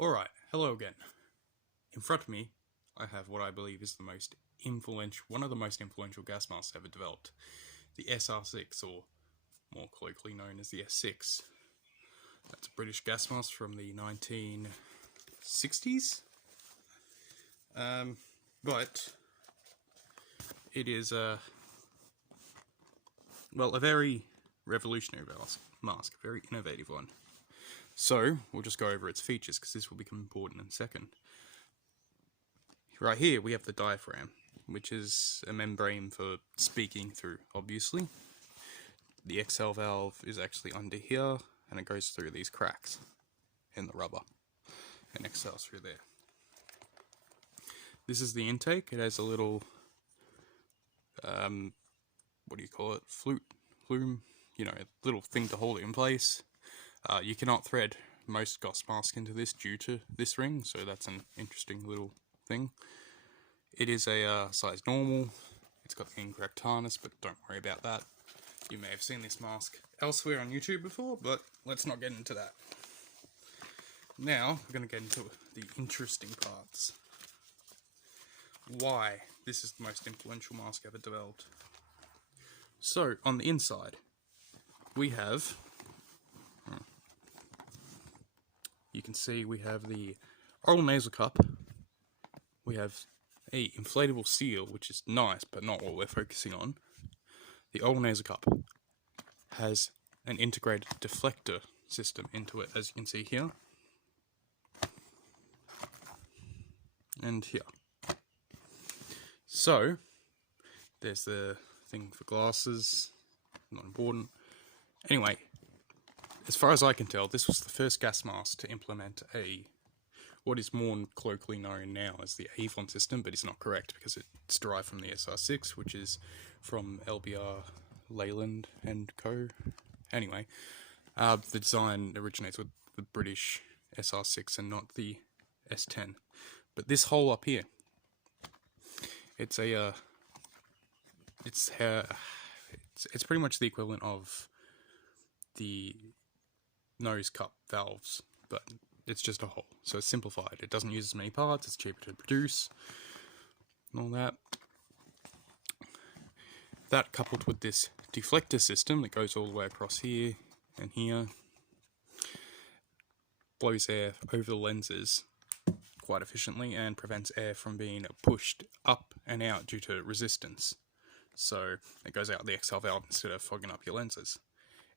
Alright, hello again. In front of me, I have what I believe is one of the most influential gas masks ever developed. The SR6, or more colloquially known as the S6. That's a British gas mask from the 1960s. But it is a very revolutionary mask, a very innovative one. So, we'll just go over its features, because this will become important in a second. Right here, we have the diaphragm, which is a membrane for speaking through, obviously. The exhale valve is actually under here, and it goes through these cracks in the rubber, and exhales through there. This is the intake. It has a little, flume, a little thing to hold it in place. You cannot thread most gas masks into this due to this ring, so that's an interesting little thing. It is a size normal. It's got the incorrect harness, but don't worry about that. You may have seen this mask elsewhere on YouTube before, but let's not get into that. Now, we're going to get into the interesting parts. Why this is the most influential mask ever developed. So, on the inside, we have... You can see we have the oral nasal cup. We have a inflatable seal, which is nice, but not what we're focusing on. The oral nasal cup has an integrated deflector system into it, as you can see here. And here. So, there's the thing for glasses, not important. Anyway, as far as I can tell, this was the first gas mask to implement what is more colloquially known now as the Avon system, but it's not correct because it's derived from the SR6, which is from LBR Leyland and Co. Anyway, the design originates with the British SR6 and not the S10. But this hole up here, it's pretty much the equivalent of the nose cup valves, but it's just a hole, so it's simplified. It doesn't use as many parts, it's cheaper to produce, and all that. That coupled with this deflector system that goes all the way across here and here, blows air over the lenses quite efficiently and prevents air from being pushed up and out due to resistance. So it goes out the exhale valve instead of fogging up your lenses.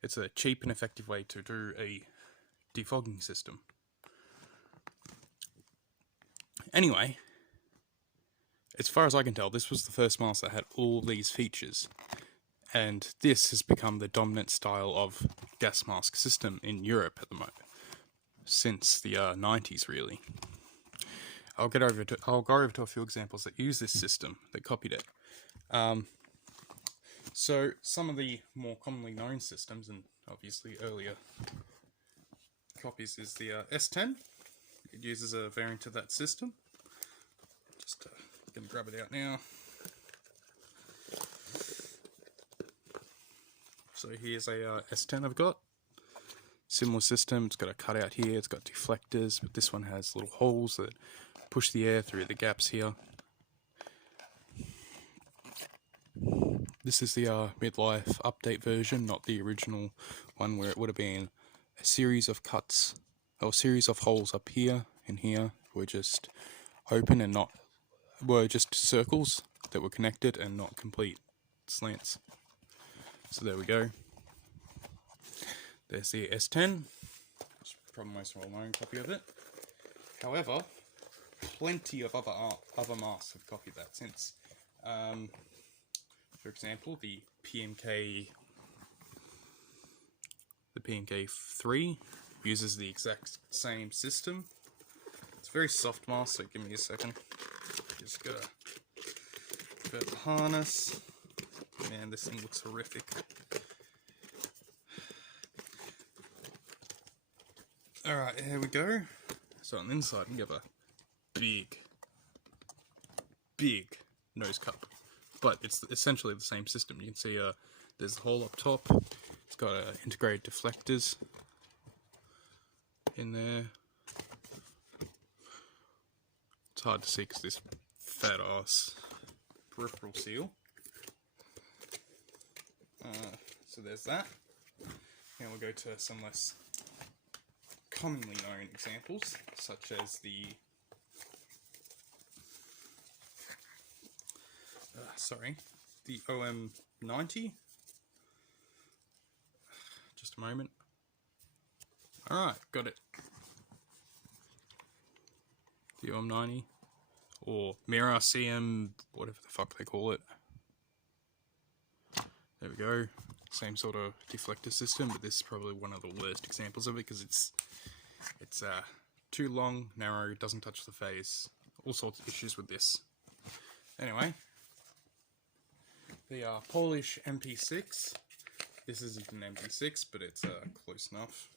It's a cheap and effective way to do a defogging system. Anyway, as far as I can tell, this was the first mask that had all these features. And this has become the dominant style of gas mask system in Europe at the moment. Since the 90s, really. I'll go over to a few examples that use this system, that copied it. So, some of the more commonly known systems, and obviously earlier copies, is the S10. It uses a variant of that system. Just going to grab it out now. So here's a S10 I've got. Similar system, it's got a cutout here, it's got deflectors, but this one has little holes that push the air through the gaps here. This is the midlife update version, not the original one where it would have been a series of cuts, or a series of holes up here and here were just open and were just circles that were connected and not complete slants. So there we go. There's the S10, it's probably the most well-known copy of it. However, plenty of other masks have copied that since. For example, the PMK3 uses the exact same system. It's a very soft mask, so give me a second. Just gotta put the harness. Man, this thing looks horrific. Alright, here we go. So on the inside, we have a big nose cup. But it's essentially the same system. You can see there's the hole up top. It's got integrated deflectors in there. It's hard to see because this fat ass peripheral seal. So there's that. Now we'll go to some less commonly known examples, such as the the OM90. Just a moment. Alright, got it. The OM90, or Mirror CM, whatever the fuck they call it. There we go. Same sort of deflector system, but this is probably one of the worst examples of it because it's too long, narrow, doesn't touch the face. All sorts of issues with this. Anyway, the Polish MP6. This isn't an MP6, but it's close enough.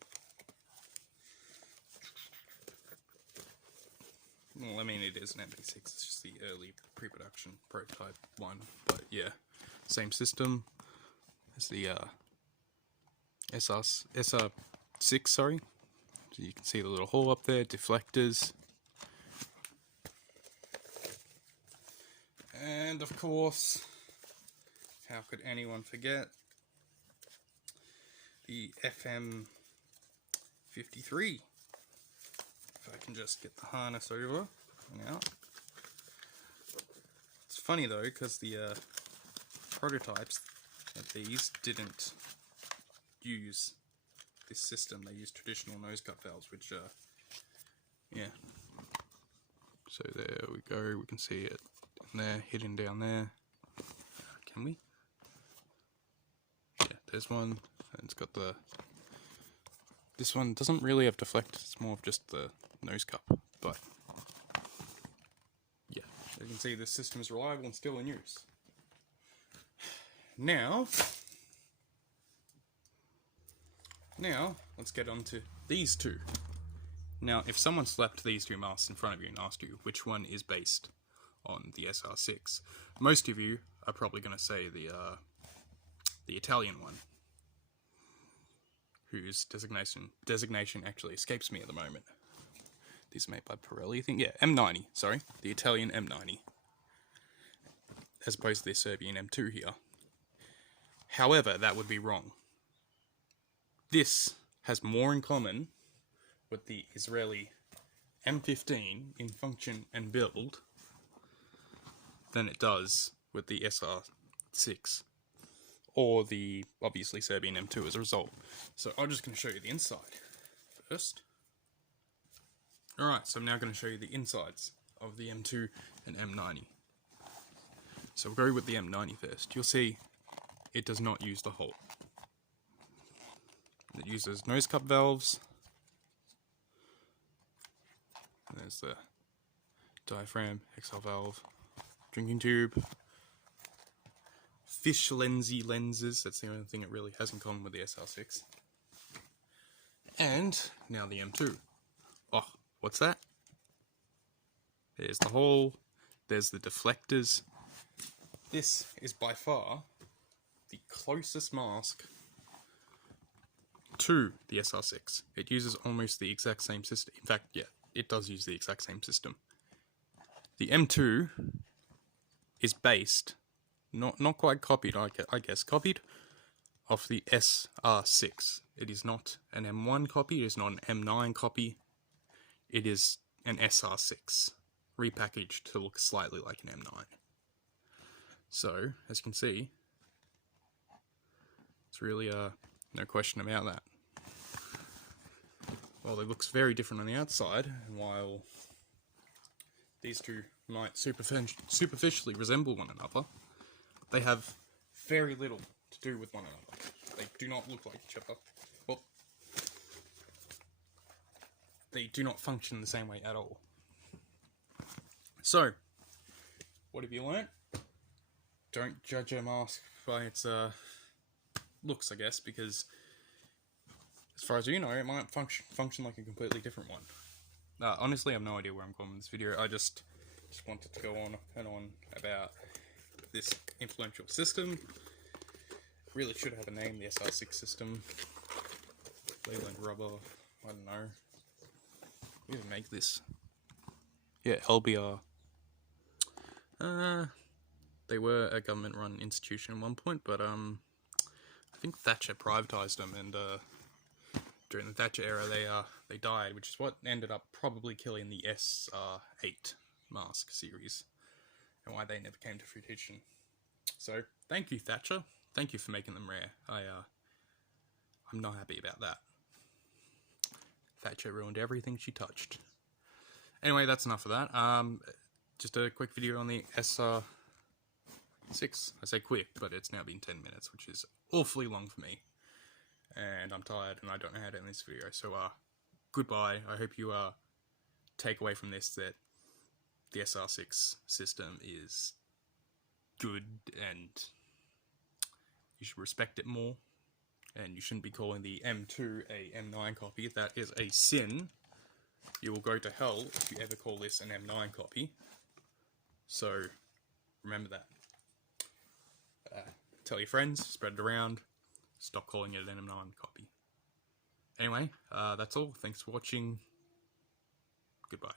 Well, I mean, it is an MP6. It's just the early pre-production prototype one, but yeah, same system. It's the SR6, sorry. So you can see the little hole up there, deflectors. And of course, how could anyone forget the FM53? If I can just get the harness over and out. It's funny though, because the prototypes of these didn't use this system. They used traditional nose cut valves, which yeah. So there we go. We can see it in there, hidden down there. Can we? Yeah, there's one. And it's got the. This one doesn't really have deflectors. It's more of just the nose cup. But yeah, you can see the system is reliable and still in use. Now, let's get on to these two. Now, if someone slapped these two masks in front of you and asked you which one is based on the SR6, most of you are probably going to say the Italian one, whose designation actually escapes me at the moment. These are made by Pirelli, I think. Yeah, M90, sorry. The Italian M90. As opposed to the Serbian M2 here. However, that would be wrong. This has more in common with the Israeli M15 in function and build than it does with the SR6 or the, obviously, Serbian M2 as a result. So I'm just going to show you the inside first. Alright, so I'm now going to show you the insides of the M2 and M90. So we'll go with the M90 first. You'll see it does not use the hole. It uses nose cup valves. There's the diaphragm, exhale valve, drinking tube, fish lenses. That's the only thing it really has in common with the SR6. And now the M2. Oh, what's that? There's the hole. There's the deflectors. This is by far the closest mask to the SR6. It uses almost the exact same system. In fact, yeah, it does use the exact same system. The M2 is based, not quite copied, I guess, copied off the SR6. It is not an M1 copy, it is not an M9 copy, it is an SR6, repackaged to look slightly like an M9. So, as you can see, it's really no question about that. Well, it looks very different on the outside, and while these two might superficially resemble one another, they have very little to do with one another. They do not look like each other. Well, they do not function the same way at all. So, what have you learnt? Don't judge a mask by its looks, I guess, because as far as you know, it might function like a completely different one. Honestly, I have no idea where I'm going with this video. I just wanted to go on and on about this influential system. Really should have a name, the SR6 system. Leyland rubber, I don't know. We even make this. yeah, LBR. They were a government-run institution at one point, but I think Thatcher privatised them, and during the Thatcher era, they died, which is what ended up probably killing the SR6 mask series, and why they never came to fruition. So, thank you, Thatcher. Thank you for making them rare. I'm not happy about that. Thatcher ruined everything she touched. Anyway, that's enough of that. Just a quick video on the SR6. I say quick, but it's now been 10 minutes, which is awfully long for me. And I'm tired, and I don't know how to end this video. So, goodbye. I hope you take away from this that the SR6 system is good, and you should respect it more. And you shouldn't be calling the M2 a M9 copy. That is a sin. You will go to hell if you ever call this an M9 copy. So, remember that. Tell your friends, spread it around, stop calling it an M9 copy. Anyway, that's all. Thanks for watching. Goodbye.